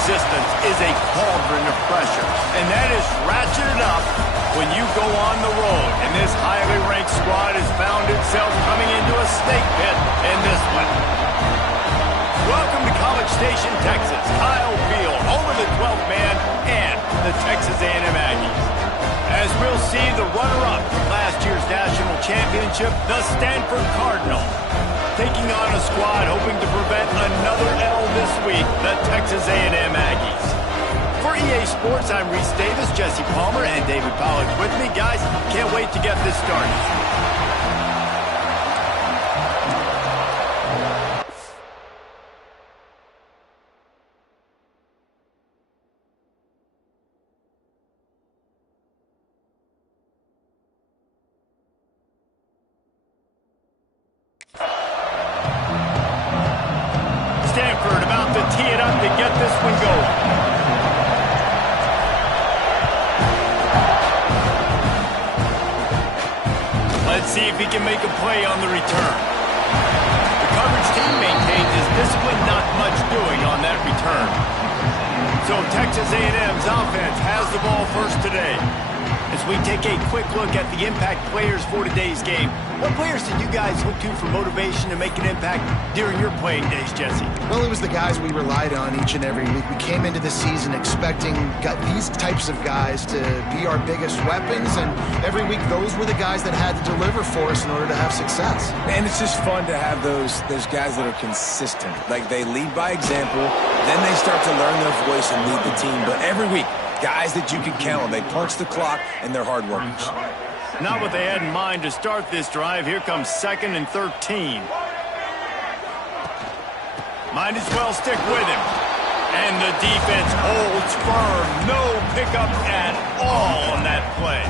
existence is a cauldron of pressure, and that is ratcheted up when you go on the road. And this highly ranked squad has found itself coming into a snake pit in this one. Welcome to College Station, Texas. Kyle Field, home of the 12th man and the Texas A&M Aggies. As we'll see, the runner-up from last year's national championship, the Stanford Cardinal, taking on a squad hoping to prevent another L this week, the Texas A&M Aggies. For EA Sports, I'm Reese Davis, Jesse Palmer, and David Pollack with me. Guys, can't wait to get this started. Stanford about to tee it up to get this one going. Let's see if he can make a play on the return. The coverage team maintains his discipline, not much doing on that return. So Texas A&M's offense has the ball first today. As we take a quick look at the impact players for today's game, what players did you guys look to for motivation to make an impact during your playing days, Jesse? Well, it was the guys we relied on each and every week. We came into the season expecting these types of guys to be our biggest weapons, and every week those were the guys that had to deliver for us in order to have success. And it's just fun to have those guys that are consistent. Like, they lead by example, then they start to learn their voice and lead the team. But every week, guys that you can count on. They punch the clock, and they're hard workers. Not what they had in mind to start this drive. Here comes 2nd and 13. Might as well stick with him. And the defense holds firm. No pickup at all on that play.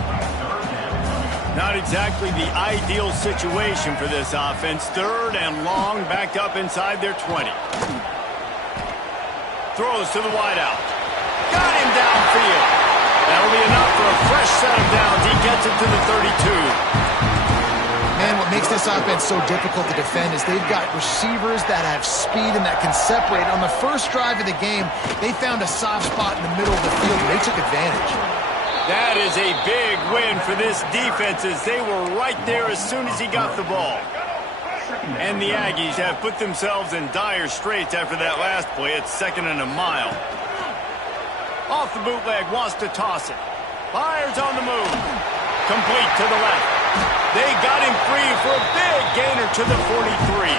Not exactly the ideal situation for this offense. 3rd and long, backed up inside their 20. Throws to the wideout. Got him downfield. That'll be enough for a fresh set of downs. He gets it to the 32. Man, what makes this offense so difficult to defend is they've got receivers that have speed and that can separate. On the first drive of the game, they found a soft spot in the middle of the field, and they took advantage. That is a big win for this defense, as they were right there as soon as he got the ball. And the Aggies have put themselves in dire straits after that last play. It's 2nd and a mile. Off the bootleg, wants to toss it. Fires on the move. Complete to the left. They got him free for a big gainer to the 43.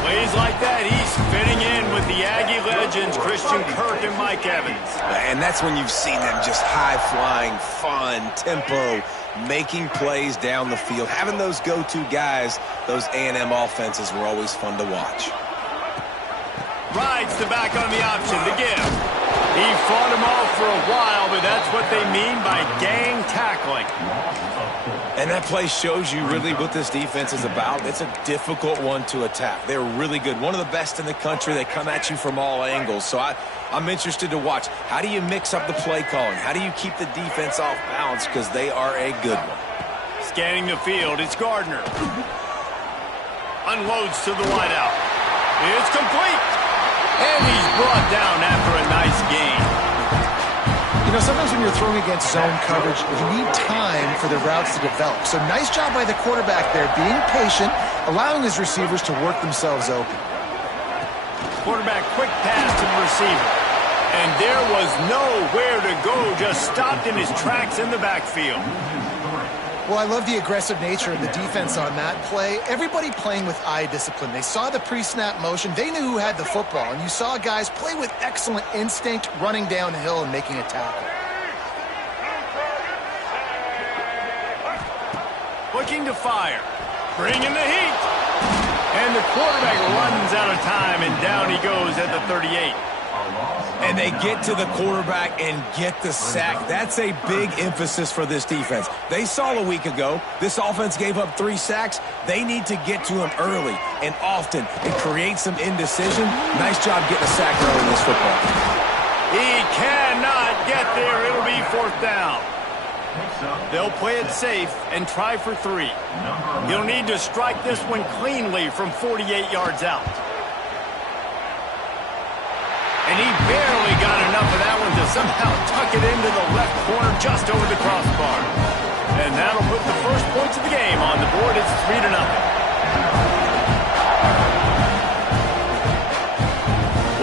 Plays like that, he's fitting in with the Aggie legends, Christian Kirk and Mike Evans. And that's when you've seen them just high-flying, fun, tempo, making plays down the field. Having those go-to guys, those A&M offenses were always fun to watch. Rides the back on the option to give. He fought him off for a while, but that's what they mean by gang tackling. And that play shows you really what this defense is about. It's a difficult one to attack. They're really good. One of the best in the country. They come at you from all angles. So I'm interested to watch. How do you mix up the play calling? How do you keep the defense off balance? Because they are a good one. Scanning the field, it's Gardner. Unloads to the wideout. It's complete. And he's brought down after a nice gain. You know, sometimes when you're throwing against zone coverage, you need time for the routes to develop. So nice job by the quarterback there, being patient, allowing his receivers to work themselves open. Quarterback quick pass to the receiver. And there was nowhere to go, just stopped in his tracks in the backfield. Well, I love the aggressive nature of the defense on that play. Everybody playing with eye discipline. They saw the pre-snap motion. They knew who had the football. And you saw guys play with excellent instinct, running downhill and making a tackle. Looking to fire. Bringing the heat. And the quarterback runs out of time, and down he goes at the 38. And they get to the quarterback and get the sack. That's a big emphasis for this defense. They saw a week ago, this offense gave up 3 sacks. They need to get to him early and often and create some indecision. Nice job getting a sack early in this football. He cannot get there. It'll be 4th down. They'll play it safe and try for 3. He'll need to strike this one cleanly from 48 yards out. And he barely got enough of that one to somehow tuck it into the left corner just over the crossbar. And that'll put the first points of the game on the board. It's 3-0.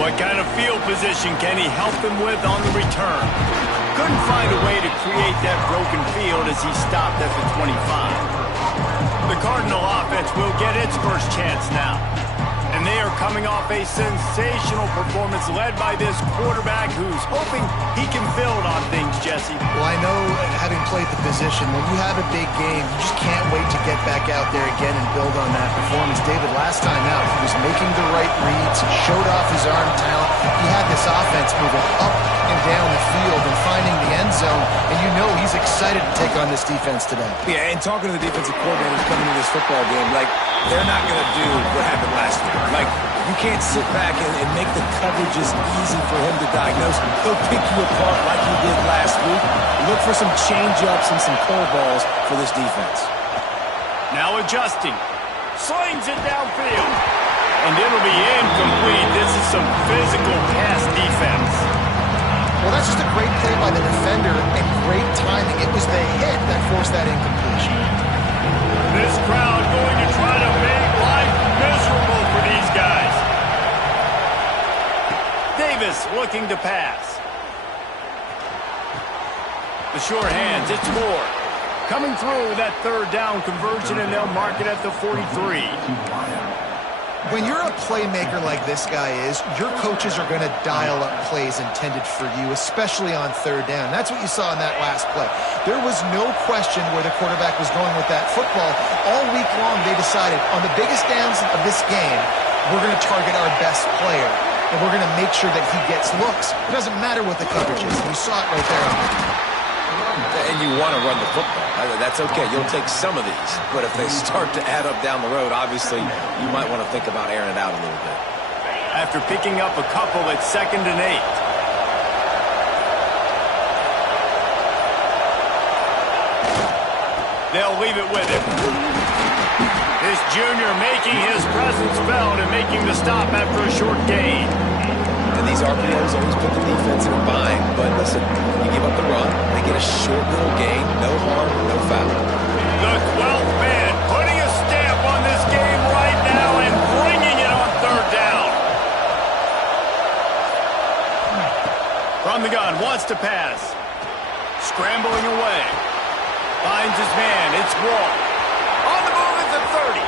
What kind of field position can he help them with on the return? Couldn't find a way to create that broken field as he stopped at the 25. The Cardinal offense will get its first chance now. And they are coming off a sensational performance led by this quarterback who's hoping he can build on things, Jesse. Well, I know, having played the position, when you have a big game, you just can't wait to get back out there again and build on that performance. David, last time out, he was making the right reads. He showed off his arm talent. He had this offense moving up and down the field and finding the end zone. And you know he's excited to take on this defense today. Yeah, and talking to the defensive coordinators coming into this football game, like, they're not going to do what happened last year. Like, you can't sit back and make the coverages easy for him to diagnose. He'll pick you apart like he did last week. Look for some change-ups and some curveballs for this defense. Now adjusting. Slings it downfield. And it'll be incomplete. This is some physical pass defense. Well, that's just a great play by the defender and great timing. It was the hit that forced that incompletion. This crowd going to try to make life miserable for these guys. Davis looking to pass. The short hands, it's Moore. Coming through with that third down conversion, and they'll mark it at the 43. When you're a playmaker like this guy is, your coaches are going to dial up plays intended for you, especially on third down. That's what you saw in that last play. There was no question where the quarterback was going with that football. All week long, they decided, on the biggest downs of this game, we're going to target our best player, and we're going to make sure that he gets looks. It doesn't matter what the coverage is. You saw it right there. And you want to run the football. That's okay. You'll take some of these. But if they start to add up down the road, obviously, you might want to think about airing it out a little bit. After picking up a couple, it's 2nd and 8. They'll leave it with him. This junior making his presence felt and making the stop after a short gain. And these RPOs always put the defense in a bind. But listen, you give up the run, they get a short little gain, no harm, no foul. The 12th man putting a stamp on this game right now and bringing it on third down. From the gun, wants to pass. Scrambling away. Finds his man, it's Wall. On the move at the 30.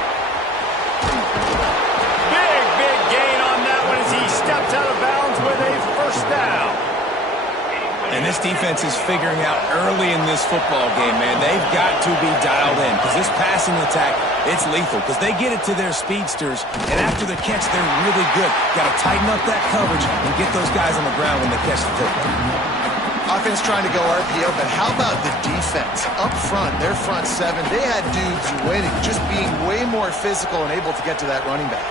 Big gain on that one as he steps out of bounds with a first down. And this defense is figuring out early in this football game, man, they've got to be dialed in because this passing attack, it's lethal because they get it to their speedsters, and after the catch, they're really good. Got to tighten up that coverage and get those guys on the ground when they catch the football. Offense trying to go RPO, but how about the defense? Up front, their front seven, they had dudes winning, just being way more physical and able to get to that running back.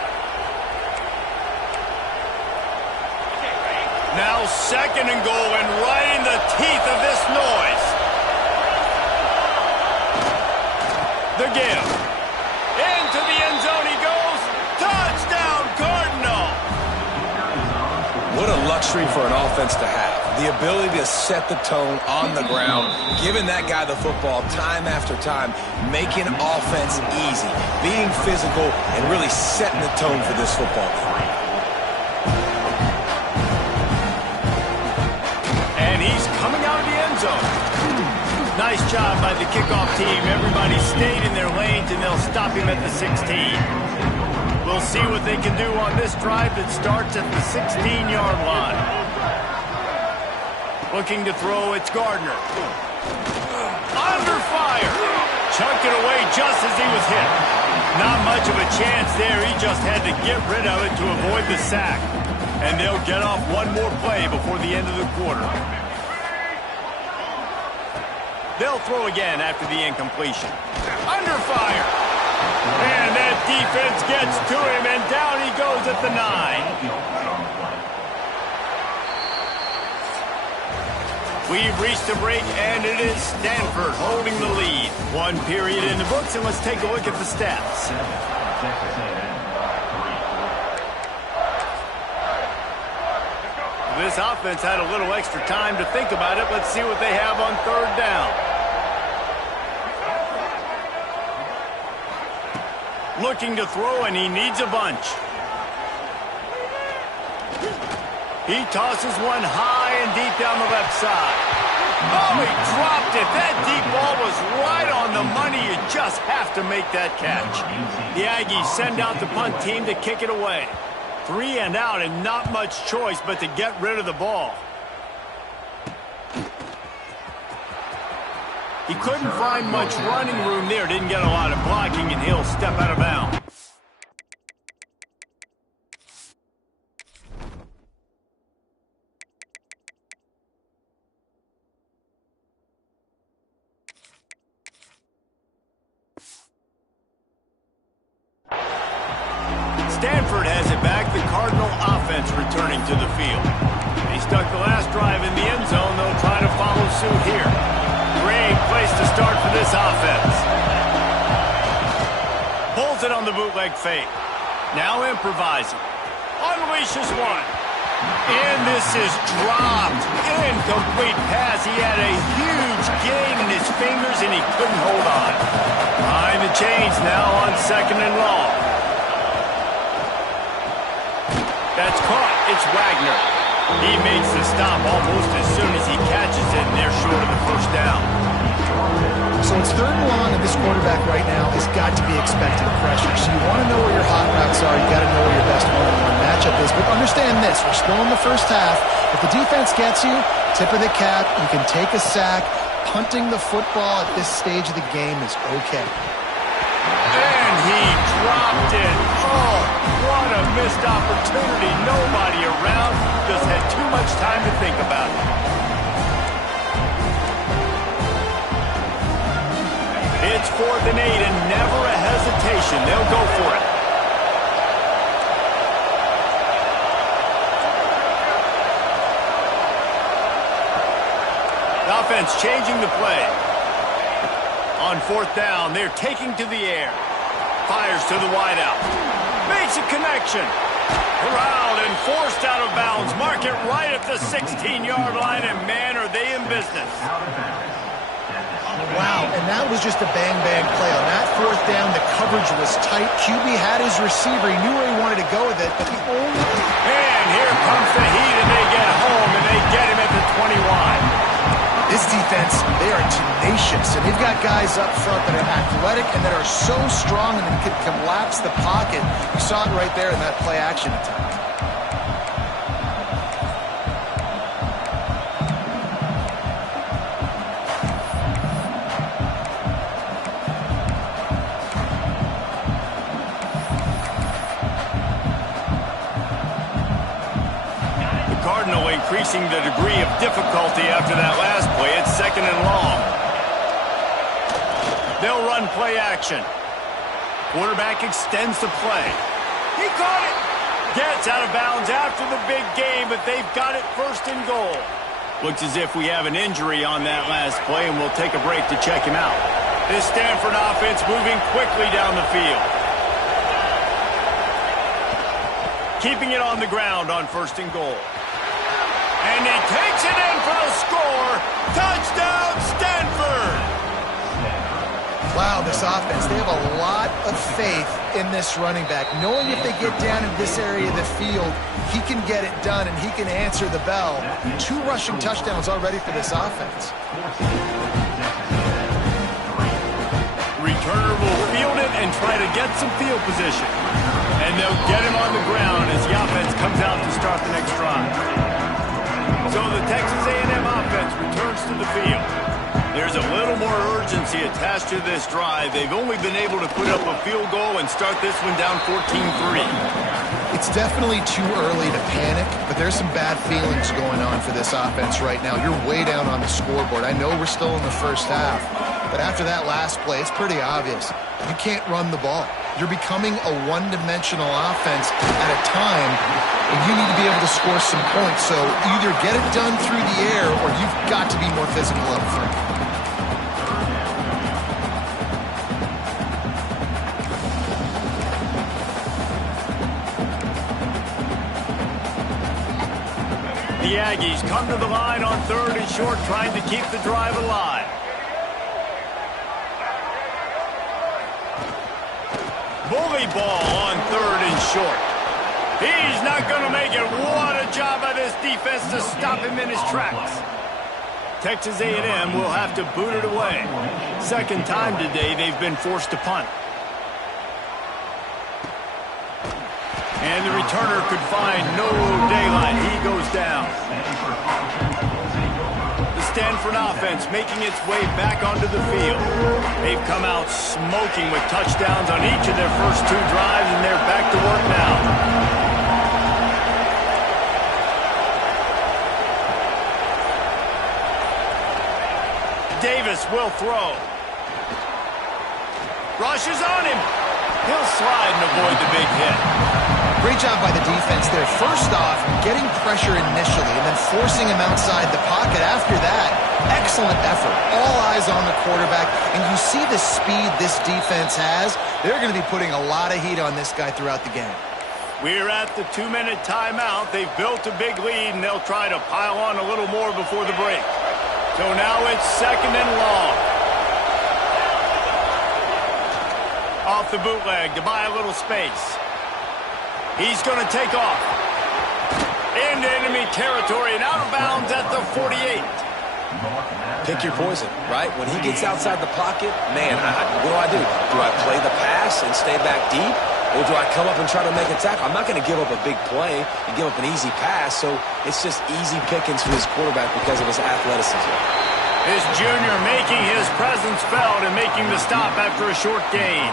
Now 2nd and goal, and right in the teeth of this noise. The give. Into the end zone he goes. Touchdown, Cardinal. What a luxury for an offense to have. The ability to set the tone on the ground, giving that guy the football time after time, making offense easy, being physical, and really setting the tone for this football game. And he's coming out of the end zone. Nice job by the kickoff team. Everybody stayed in their lanes, and they'll stop him at the 16. We'll see what they can do on this drive that starts at the 16-yard line. Looking to throw, it's Gardner. Under fire. Chucked it away just as he was hit. Not much of a chance there. He just had to get rid of it to avoid the sack. And they'll get off one more play before the end of the quarter. They'll throw again after the incompletion. Under fire. And that defense gets to him, and down he goes at the 9. We've reached a break, and it is Stanford holding the lead. One period in the books, and let's take a look at the stats. This offense had a little extra time to think about it. Let's see what they have on third down. Looking to throw, and he needs a bunch. He tosses one high and deep down the left side. Oh, he dropped it. That deep ball was right on the money. You just have to make that catch. The Aggies send out the punt team to kick it away. 3 and out, and not much choice but to get rid of the ball. He couldn't find much running room there. Didn't get a lot of blocking, and he'll step out of bounds. Stanford has it back. The Cardinal offense returning to the field. They stuck the last drive in the end zone. They'll try to follow suit here. Great place to start for this offense. Pulls it on the bootleg fake. Now improvising. Unleashes one. And this is dropped. Incomplete pass. He had a huge gain in his fingers, and he couldn't hold on. Behind the chains now on 2nd and long. That's caught. It's Wagner. He makes the stop almost as soon as he catches it, and they're short of the first down. So it's 3rd and long, and this quarterback right now has got to be expecting pressure. So you want to know where your hot routes are. You got to know where your best one-on-one matchup is. But understand this: we're still in the first half. If the defense gets you, tip of the cap. You can take a sack. Punting the football at this stage of the game is okay. And he dropped it. Oh, what a missed opportunity. Nobody around. Just had too much time to think about it. It's 4th and 8, and never a hesitation. They'll go for it. The offense changing the play. On 4th down, they're taking to the air. Fires to the wideout. Makes a connection. Corralled and forced out of bounds. Mark it right at the 16-yard line, and man, are they in business. Wow, and that was just a bang-bang play. On that 4th down, the coverage was tight. QB had his receiver. He knew where he wanted to go with it, but the only... And here comes the heat, and they get home, and they get him at the 21. This defense, they are tenacious, and they've got guys up front that are athletic and that are so strong and that can collapse the pocket. You saw it right there in that play-action attempt. Increasing the degree of difficulty after that last play. It's 2nd and long. They'll run play action. Quarterback extends the play. He caught it. Gets out of bounds after the big game, but they've got it 1st and goal. Looks as if we have an injury on that last play, and we'll take a break to check him out. This Stanford offense moving quickly down the field. Keeping it on the ground on 1st and goal. And he takes it in for the score. Touchdown, Stanford! Wow, this offense, they have a lot of faith in this running back. Knowing if they get down in this area of the field, he can get it done and he can answer the bell. 2 rushing touchdowns already for this offense. Returner will field it and try to get some field position. And they'll get him on the ground as the offense comes out to start the next drive. So the Texas A&M offense returns to the field. There's a little more urgency attached to this drive. They've only been able to put up a field goal and start this one down 14-3. It's definitely too early to panic, but there's some bad feelings going on for this offense right now. You're way down on the scoreboard. I know we're still in the first half, but after that last play, it's pretty obvious. You can't run the ball. You're becoming a one-dimensional offense at a time, and you need to be able to score some points. So either get it done through the air, or you've got to be more physical up front. The Aggies come to the line on 3rd and short, trying to keep the drive alive. Bully ball on 3rd and short. He's not going to make it. What a job by this defense to stop him in his tracks. Texas A&M will have to boot it away. Second time today they've been forced to punt. And the returner could find no daylight. He goes down. The Stanford offense making its way back onto the field. They've come out smoking with touchdowns on each of their first 2 drives, and they're back to work now. Davis will throw. Rushes on him. He'll slide and avoid the big hit. Great job by the defense there. First off, getting pressure initially and then forcing him outside the pocket after that. Excellent effort. All eyes on the quarterback. And you see the speed this defense has. They're going to be putting a lot of heat on this guy throughout the game. We're at the 2-minute timeout. They've built a big lead, and they'll try to pile on a little more before the break. So now it's 2nd and long. Off the bootleg to buy a little space. He's going to take off. Into enemy territory and out of bounds at the 48. Pick your poison, right? When he gets outside the pocket, man, what do? Do I play the pass and stay back deep? Or do I come up and try to make a tackle? I'm not going to give up a big play and give up an easy pass, so it's just easy pickings for his quarterback because of his athleticism. This junior making his presence felt and making the stop after a short gain.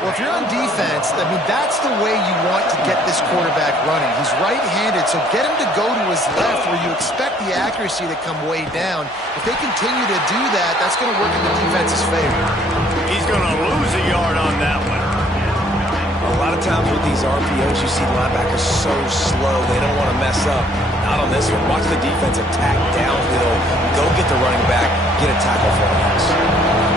Well, if you're on defense, I mean, that's the way you want to get this quarterback running. He's right-handed, so get him to go to his left where you expect the accuracy to come way down. If they continue to do that, that's going to work in the defense's favor. He's going to lose a yard on that one. A lot of times with these RPOs, you see linebackers so slow, they don't want to mess up. Not on this one. Watch the defense attack downhill, go get the running back, get a tackle for him.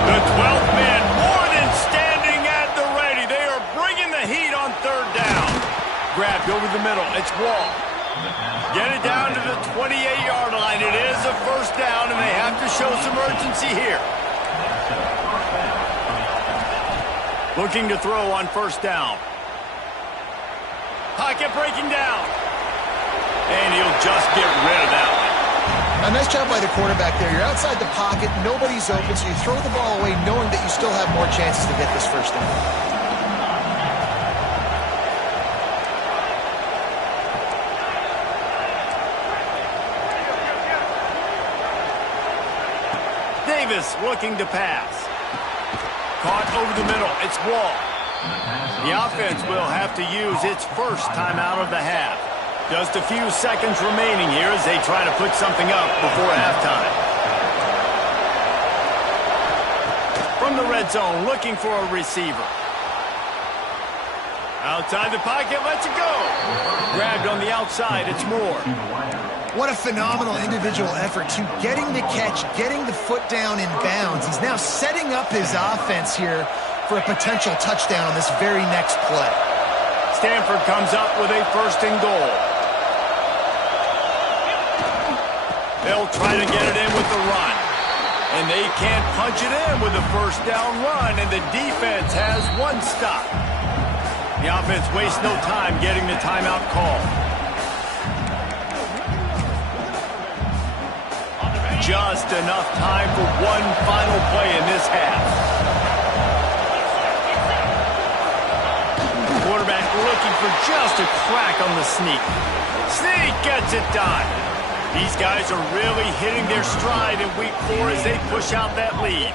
The 12th man more than standing at the ready. They are bringing the heat on 3rd down. Grabbed over the middle. It's Wall. Get it down to the 28-yard line. It is a 1st down, and they have to show some urgency here. Looking to throw on 1st down. Pocket breaking down. And he'll just get rid of that one. A nice job by the quarterback there. You're outside the pocket, nobody's open, so you throw the ball away knowing that you still have more chances to get this 1st down. Davis looking to pass. Caught over the middle. It's Wall. The offense will have to use its 1st timeout of the half. Just a few seconds remaining here as they try to put something up before halftime. From the red zone, looking for a receiver. Outside the pocket, lets it go. Grabbed on the outside, it's Moore. What a phenomenal individual effort to getting the catch, getting the foot down in bounds. He's now setting up his offense here for a potential touchdown on this very next play. Stanford comes up with a 1st and goal. They'll try to get it in with the run. And they can't punch it in with a 1st down run, and the defense has 1 stop. The offense wastes no time getting the timeout call. Just enough time for 1 final play in this half. Quarterback looking for just a crack on the sneak. Sneak gets it done. These guys are really hitting their stride in week 4 as they push out that lead.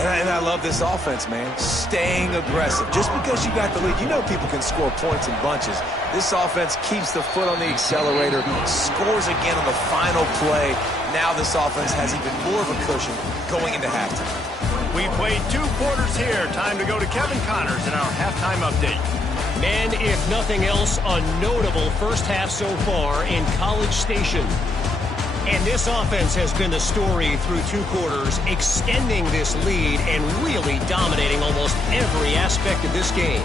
And I love this offense, man. Staying aggressive. Just because you got the lead, you know people can score points in bunches. This offense keeps the foot on the accelerator, scores again on the final play. Now this offense has even more of a cushion going into halftime. We played 2 quarters here. Time to go to Kevin Connors in our halftime update. And if nothing else, a notable 1st half so far in College Station. And this offense has been the story through 2 quarters, extending this lead and really dominating almost every aspect of this game.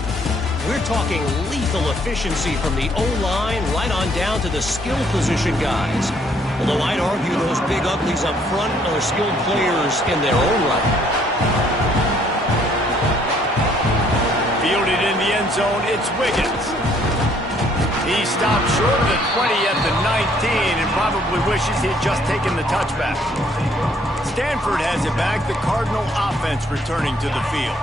We're talking lethal efficiency from the O-line right on down to the skill position guys. Although I'd argue those big uglies up front are skilled players in their own right. Fielded in the end zone, it's Wiggins. He stopped short of the 20 at the 19 and probably wishes he had just taken the touchback. Stanford has it back, the Cardinal offense returning to the field.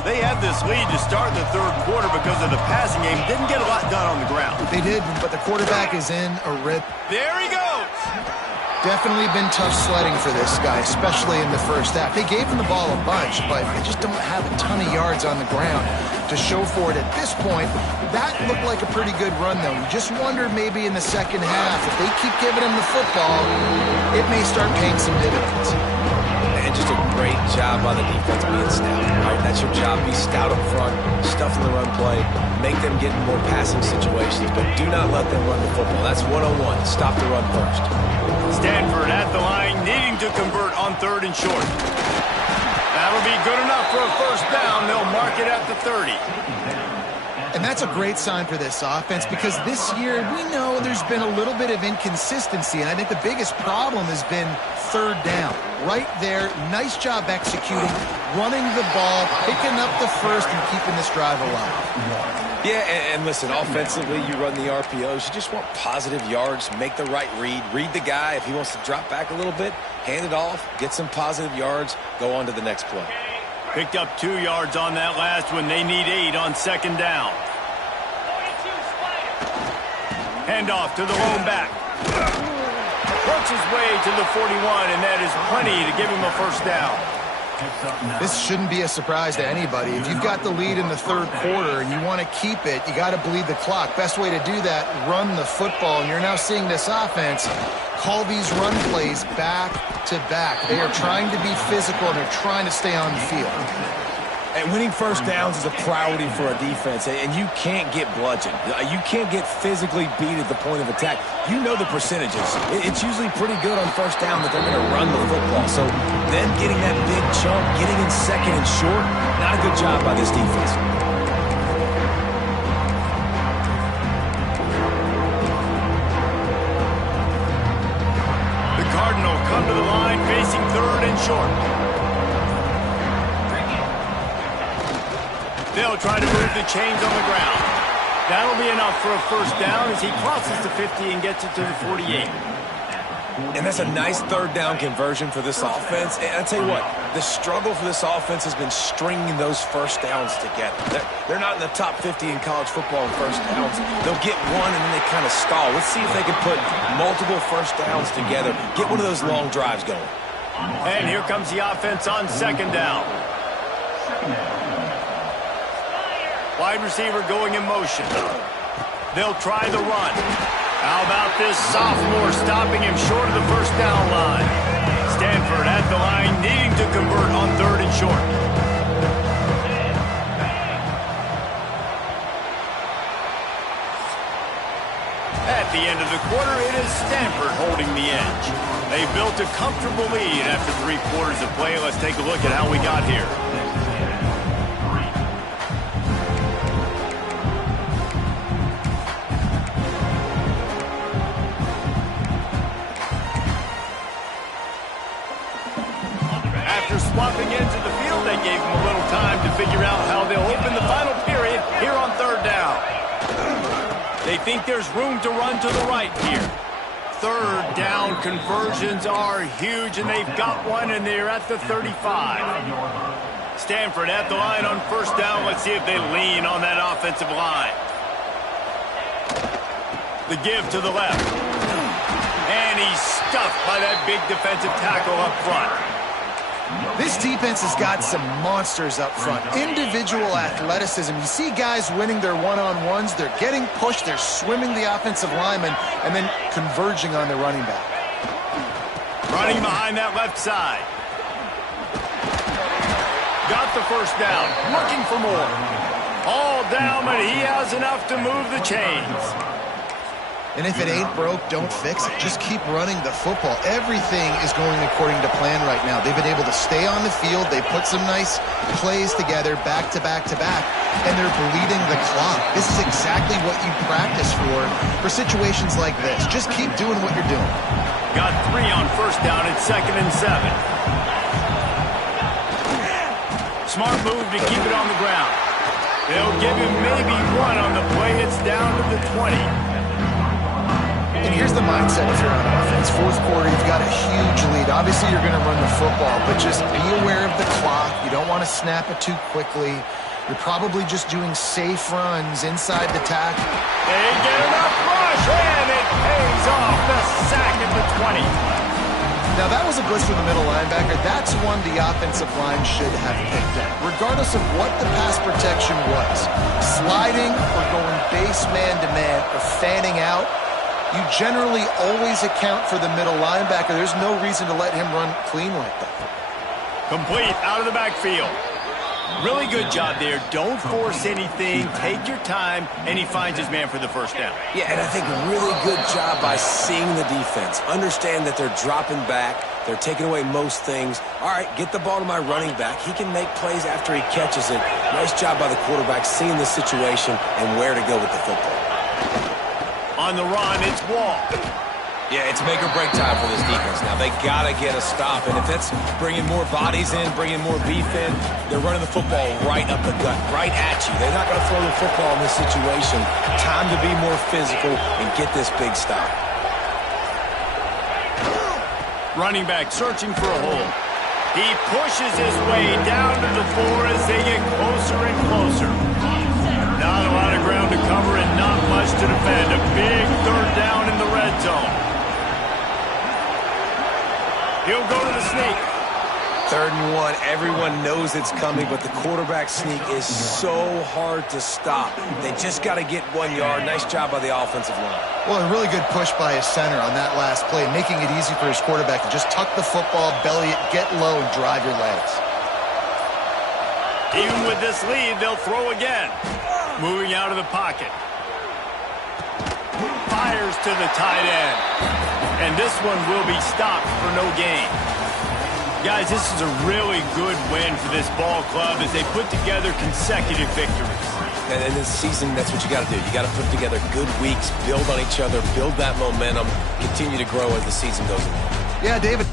They had this lead to start the third quarter because of the passing game. Didn't get a lot done on the ground. They did, but the quarterback is in a rip. There he goes! Definitely been tough sledding for this guy, especially in the first half. They gave him the ball a bunch, but they just don't have a ton of yards on the ground to show for it at this point. That looked like a pretty good run, though. You just wonder maybe in the second half, if they keep giving him the football, it may start paying some dividends. And just a great job by the defense being stout. Right? That's your job. Be stout up front, stuff in the run play, make them get in more passing situations, but do not let them run the football. That's 101. Stop the run first. Stanford at the line, needing to convert on 3rd and short. That'll be good enough for a first down. They'll mark it at the 30. And that's a great sign for this offense because this year we know there's been a little bit of inconsistency, and I think the biggest problem has been 3rd down. Right there, nice job executing, running the ball, picking up the first, and keeping this drive alive. Yeah, and listen, offensively, you run the RPOs. You just want positive yards, make the right read the guy. If he wants to drop back a little bit, hand it off, get some positive yards, go on to the next play. Picked up 2 yards on that last one. They need 8 on 2nd down. Handoff to the lone back. Works his way to the 41, and that is plenty to give him a first down. This shouldn't be a surprise to anybody. If you've got the lead in the 3rd quarter and you want to keep it, you got to bleed the clock. Best way to do that, run the football. And you're now seeing this offense call these run plays back to back. They are trying to be physical, and they're trying to stay on the field. And winning first downs is a priority for a defense, and you can't get bludgeoned. You can't get physically beat at the point of attack. You know the percentages. It's usually pretty good on first down that they're going to run the football. So then getting that big chunk, getting in 2nd and short, not a good job by this defense. The Cardinal come to the line facing 3rd and short. They'll try to move the chains on the ground. That'll be enough for a first down as he crosses the 50 and gets it to the 48. And that's a nice 3rd down conversion for this offense. And I'll tell you what, the struggle for this offense has been stringing those first downs together. They're not in the top 50 in college football in first downs. They'll get one and then they kind of stall. Let's see if they can put multiple first downs together, get one of those long drives going. And here comes the offense on 2nd down. Wide receiver going in motion. They'll try the run. How about this sophomore stopping him short of the first down line? Stanford at the line, needing to convert on 3rd and short. At the end of the quarter, it is Stanford holding the edge. They built a comfortable lead after 3 quarters of play. Let's take a look at how we got here. Swapping into the field, they gave him a little time to figure out how they'll open the final period here on 3rd down. They think there's room to run to the right here. 3rd down conversions are huge, and they've got one, and they're at the 35. Stanford at the line on 1st down. Let's see if they lean on that offensive line. The give to the left. And he's stuffed by that big defensive tackle up front. This defense has got some monsters up front. Individual athleticism. You see guys winning their one-on-ones. They're getting pushed. They're swimming the offensive lineman and then converging on the running back. Running behind that left side. Got the first down. Looking for more. All down, but he has enough to move the chains. And if it ain't broke, don't fix it. Just keep running the football. Everything is going according to plan right now. They've been able to stay on the field. They put some nice plays together back to back to back, and they're bleeding the clock. This is exactly what you practice for situations like this. Just keep doing what you're doing. Got 3 on first down at 2nd and 7. Smart move to keep it on the ground. They'll give him maybe 1 on the play. It's down to the 20. And here's the mindset if you're on offense. Fourth quarter, you've got a huge lead. Obviously, you're going to run the football, but just be aware of the clock. You don't want to snap it too quickly. You're probably just doing safe runs inside the tackle. They get enough rush, and it pays off. The sack at the 20. Now, that was a blitz from the middle linebacker. That's one the offensive line should have picked up, regardless of what the pass protection was. Sliding or going base man-to-man or fanning out, you generally always account for the middle linebacker. There's no reason to let him run clean like that. Complete out of the backfield. Really good job there. Don't force anything. Take your time, and he finds his man for the first down. Yeah, and I think really good job by seeing the defense. Understand that they're dropping back. They're taking away most things. All right, get the ball to my running back. He can make plays after he catches it. Nice job by the quarterback seeing the situation and where to go with the football. On the run, it's Wall. Yeah, it's make or break time for this defense. Now, they got to get a stop, and if that's bringing more bodies in, bringing more beef in, they're running the football right up the gut, right at you. They're not going to throw the football in this situation. Time to be more physical and get this big stop. Running back searching for a hole. He pushes his way down to the 4 as they get closer and closer. Not a lot of ground to cover and not much to defend. A big 3rd down in the red zone. He'll go to the sneak. 3rd and 1. Everyone knows it's coming, but the quarterback sneak is so hard to stop. They just got to get 1 yard. Nice job by the offensive line. Well, a really good push by his center on that last play, making it easy for his quarterback to just tuck the football, belly it, get low, and drive your legs. Even with this lead, they'll throw again. Moving out of the pocket. Fires to the tight end. And this one will be stopped for no gain. Guys, this is a really good win for this ball club as they put together consecutive victories. And in this season, that's what you got to do. You got to put together good weeks, build on each other, build that momentum, continue to grow as the season goes on. Yeah, David.